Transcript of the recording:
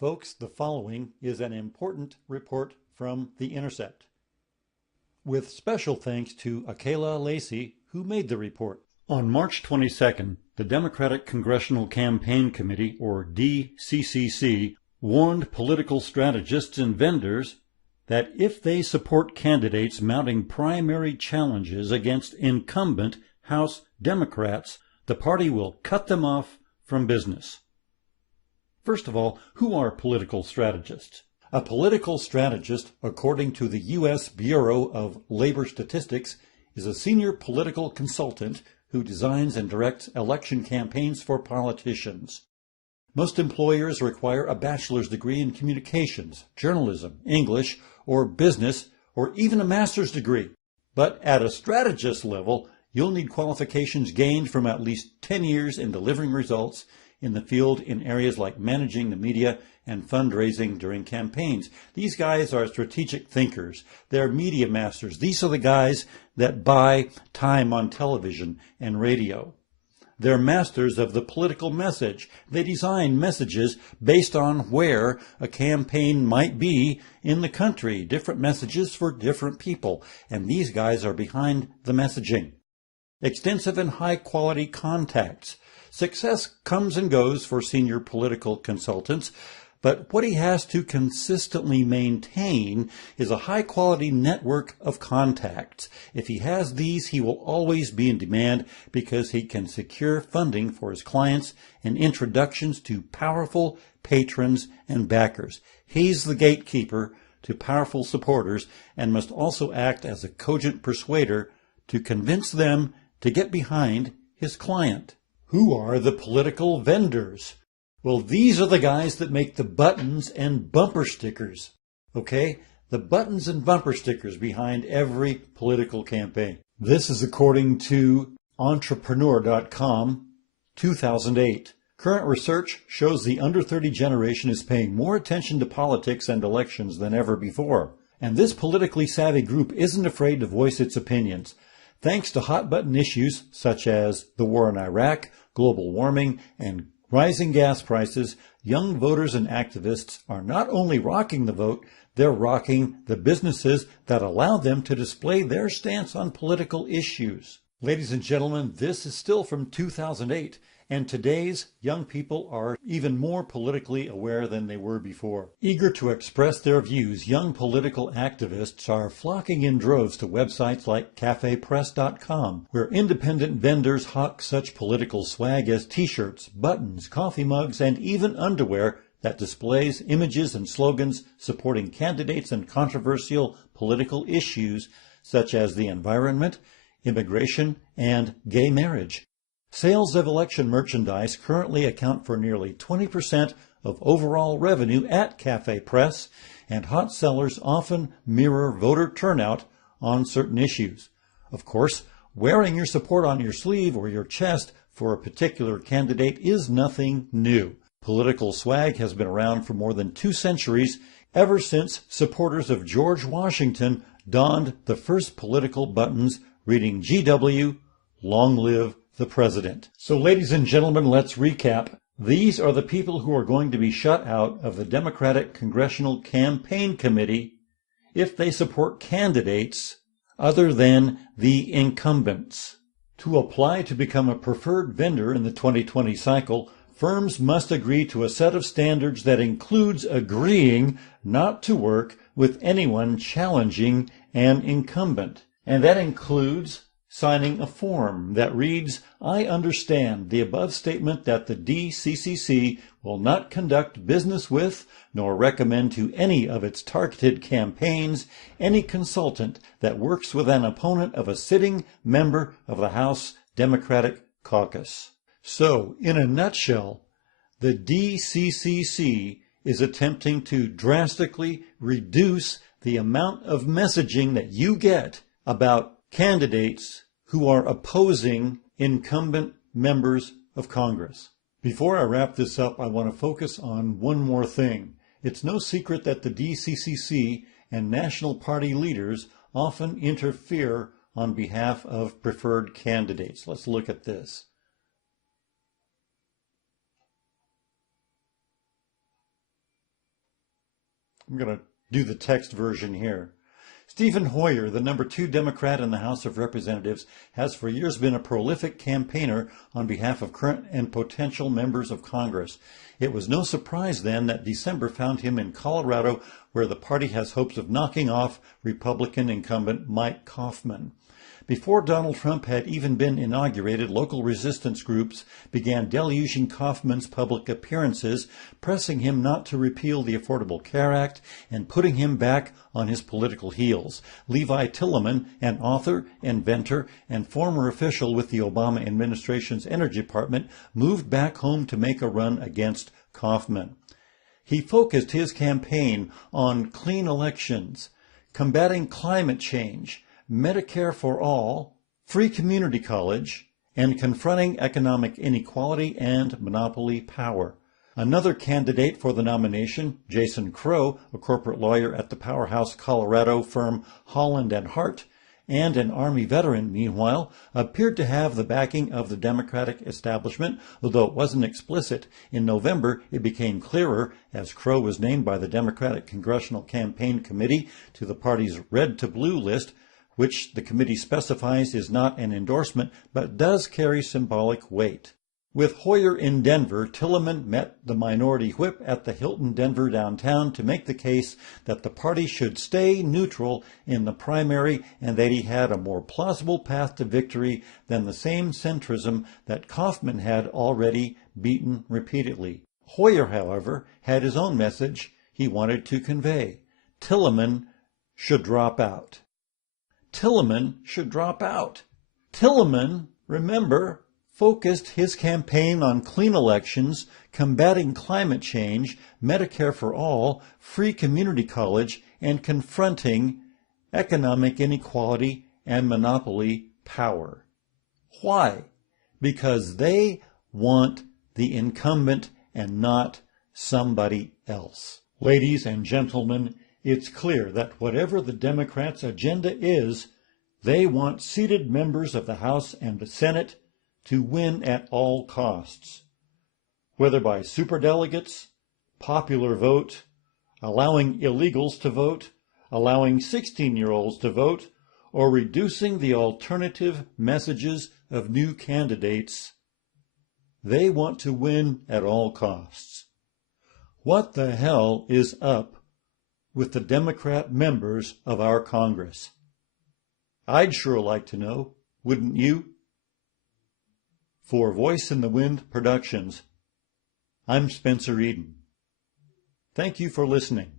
Folks, the following is an important report from The Intercept, with special thanks to Akela Lacey, who made the report. On March 22nd, the Democratic Congressional Campaign Committee, or DCCC, warned political strategists and vendors that if they support candidates mounting primary challenges against incumbent House Democrats, the party will cut them off from business. First of all, who are political strategists? A political strategist, according to the U.S. Bureau of Labor Statistics, is a senior political consultant who designs and directs election campaigns for politicians. Most employers require a bachelor's degree in communications, journalism, English, or business, or even a master's degree. But at a strategist level, you'll need qualifications gained from at least 10 years in delivering results in the field in areas like managing the media and fundraising during campaigns. These guys are strategic thinkers. They're media masters. These are the guys that buy time on television and radio. They're masters of the political message. They design messages based on where a campaign might be in the country, different messages for different people, and these guys are behind the messaging. Extensive and high-quality contacts. Success comes and goes for senior political consultants, but what he has to consistently maintain is a high-quality network of contacts. If he has these, he will always be in demand because he can secure funding for his clients and introductions to powerful patrons and backers. He's the gatekeeper to powerful supporters and must also act as a cogent persuader to convince them to get behind his client. Who are the political vendors? Well, these are the guys that make the buttons and bumper stickers, okay? The buttons and bumper stickers behind every political campaign. This is according to Entrepreneur.com, 2008. Current research shows the under 30 generation is paying more attention to politics and elections than ever before. And this politically savvy group isn't afraid to voice its opinions. Thanks to hot-button issues such as the war in Iraq, global warming, and rising gas prices, young voters and activists are not only rocking the vote, they're rocking the businesses that allow them to display their stance on political issues. Ladies and gentlemen, this is still from 2008, and today's young people are even more politically aware than they were before. Eager to express their views, young political activists are flocking in droves to websites like cafepress.com, where independent vendors hawk such political swag as t-shirts, buttons, coffee mugs, and even underwear that displays images and slogans supporting candidates and controversial political issues such as the environment, immigration, and gay marriage. Sales of election merchandise currently account for nearly 20% of overall revenue at Cafe Press, and hot sellers often mirror voter turnout on certain issues. Of course, wearing your support on your sleeve or your chest for a particular candidate is nothing new. Political swag has been around for more than 2 centuries, ever since supporters of George Washington donned the first political buttons reading GW, Long Live the President. So ladies and gentlemen, let's recap. These are the people who are going to be shut out of the Democratic Congressional Campaign Committee if they support candidates other than the incumbents. To apply to become a preferred vendor in the 2020 cycle, firms must agree to a set of standards that includes agreeing not to work with anyone challenging an incumbent. And that includes signing a form that reads, "I understand the above statement that the DCCC will not conduct business with nor recommend to any of its targeted campaigns any consultant that works with an opponent of a sitting member of the House Democratic Caucus." So, in a nutshell, the DCCC is attempting to drastically reduce the amount of messaging that you get about candidates who are opposing incumbent members of Congress. Before I wrap this up, I want to focus on one more thing. It's no secret that the DCCC and national party leaders often interfere on behalf of preferred candidates. Let's look at this. I'm going to do the text version here. Stephen Hoyer, the number 2 Democrat in the House of Representatives, has for years been a prolific campaigner on behalf of current and potential members of Congress. It was no surprise then that December found him in Colorado, where the party has hopes of knocking off Republican incumbent Mike Coffman. Before Donald Trump had even been inaugurated, local resistance groups began deluging Coffman's public appearances, pressing him not to repeal the Affordable Care Act and putting him back on his political heels. Levi Tillemann, an author, inventor, and former official with the Obama administration's Energy Department, moved back home to make a run against Coffman. He focused his campaign on clean elections, combating climate change, Medicare for all, free community college, and confronting economic inequality and monopoly power. Another candidate for the nomination, Jason Crow, a corporate lawyer at the powerhouse Colorado firm Holland & Hart, and an Army veteran, meanwhile, appeared to have the backing of the Democratic establishment, although it wasn't explicit. In November, it became clearer as Crow was named by the Democratic Congressional Campaign Committee to the party's red to blue list, which the committee specifies is not an endorsement but does carry symbolic weight. With Hoyer in Denver, Tillemann met the minority whip at the Hilton Denver downtown to make the case that the party should stay neutral in the primary and that he had a more plausible path to victory than the same centrism that Coffman had already beaten repeatedly. Hoyer, however, had his own message he wanted to convey. Tillemann should drop out. Tillemann should drop out. Tillemann, remember, focused his campaign on clean elections, combating climate change, Medicare for all, free community college, and confronting economic inequality and monopoly power. Why? Because they want the incumbent and not somebody else. Ladies and gentlemen, it's clear that whatever the Democrats' agenda is, they want seated members of the House and the Senate to win at all costs, whether by superdelegates, popular vote, allowing illegals to vote, allowing 16-year-olds to vote, or reducing the alternative messages of new candidates. They want to win at all costs. What the hell is up with the Democrat members of our Congress? I'd sure like to know, wouldn't you? For Voice in the Wind Productions, I'm Spencer Eden. Thank you for listening.